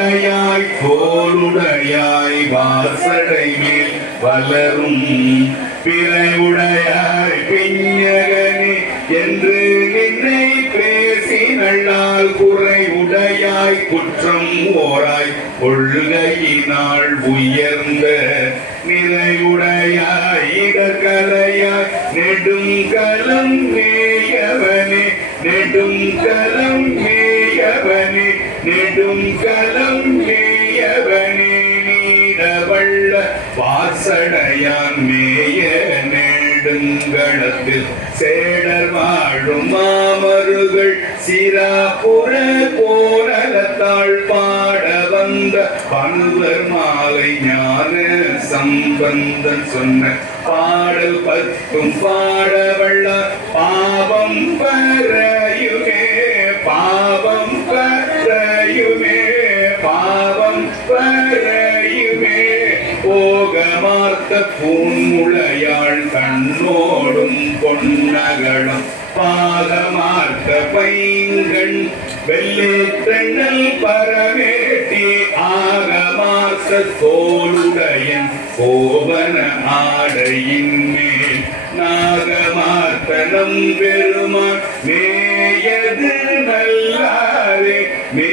உடையாய் தோளுடையாய் வாசடை மேல் வளரும் பிறை உடையாய் பிஞகனே என்று நின்னை பேசினள்ளால் குறை உடையாய் குற்றம் ஓராய் கொள்கையினாள் உயர்ந்த நிறைவுடையாய் இடக்கலையாய் நெடுங்கலம் மேயவனே நெடுங்கலம் மேயவனே நெடுங்கலம் மேயவனே நீடவள்ள வாசடையான் மேய நெடுங்களத்தில் சேடர் வாழும் மாமருகள் சிராபுர போனலத்தாள் பாட வந்த பனுவர் மாலை ஞான சம்பந்தன் சொன்ன பாடல் பத்தும் பாடவள்ள பாவம் பரையுமே பாவம் பரையுமே பாவம் பரையுமே போகமார்த்த பூன்முளையாள் கண்ணோடும் பொன்னகளும் பாகமார்த்த பைங்கண் வெள்ளேற்றண்ணல் பரமேட்டி ஆகமார்த்த தோளுடையன் கோவன ஆடையின் மேல் நாகமார்த்த நம்பெருமான் மேயது நல்லாரே மே